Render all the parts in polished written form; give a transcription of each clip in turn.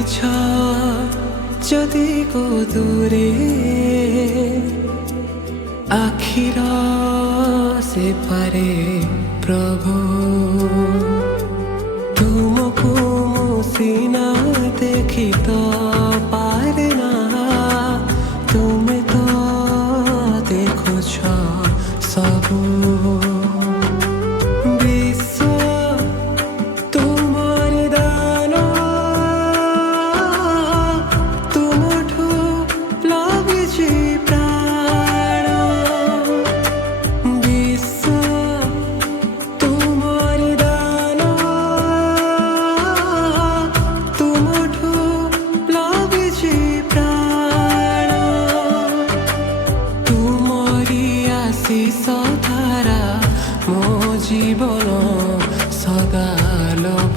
ରହିଛ ଯଦି କୋ ଦୂରେ ଆଖିର ସେପାରେ ପ୍ରଭୁ ତୁମକୁ ମୁଁ ସିନା ଦେଖି ତ ପାରେ ନା ତୁମେ ତ ଦେଖୁଛ ସବୁ ধারা মো জীবন সদা লভ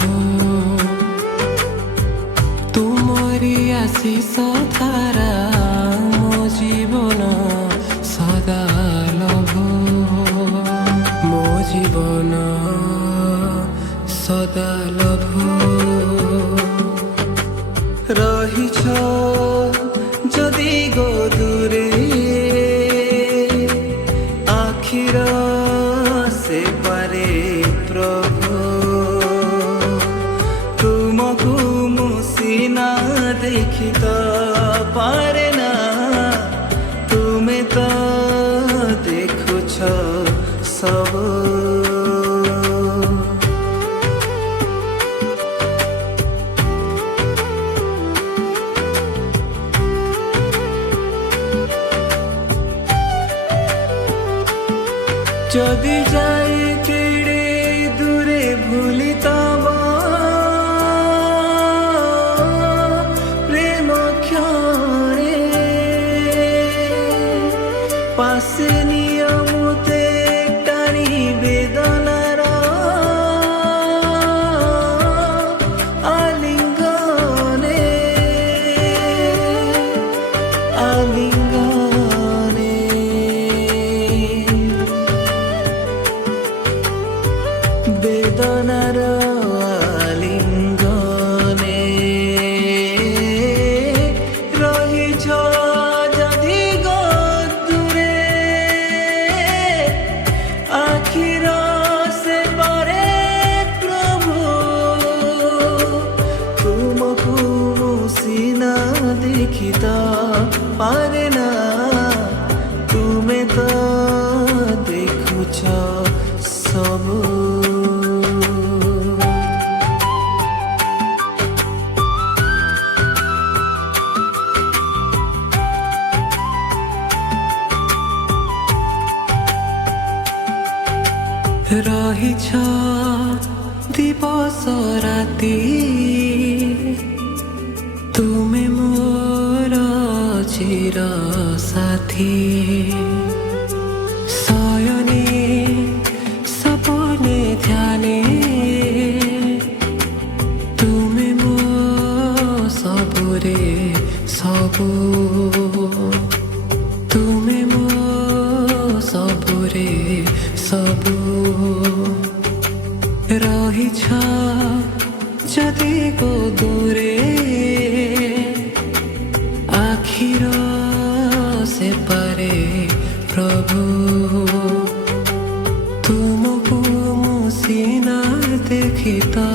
তুমরি আশিস ধারা মো জীবন সদা লভ মো জীবন সদা লভ রহিছ যদি গো দূরে আখির সেপারে প্রভু তুমকু মু সিনা দেখি তো পারে না তুমে তো দেখুছ সবু যদি যাই কেড়ে দূরে ভুলি তব প্রেম ক্ষণে পাশে নিয়মতে টানি বেদনার আলিঙ্গনে আলিঙ্গনে বেদনার আলিঙ্গনে রহিছ যদি গো দূরে আখির সেপারে প্রভু তুমকু সিনা দেখি তো পারে না তুমে তো দেখুছ সবু রহিছ দিবস রাতি তুমে মোর চির সাথী শয়নে সপনে ধ্যানে তুমে মো সবুরে সবু তুমে মো সবুরে সবু রহিছ যদি গো দূরে আখির সেপারে প্রভু তুমকু মু সিনা দেখি তো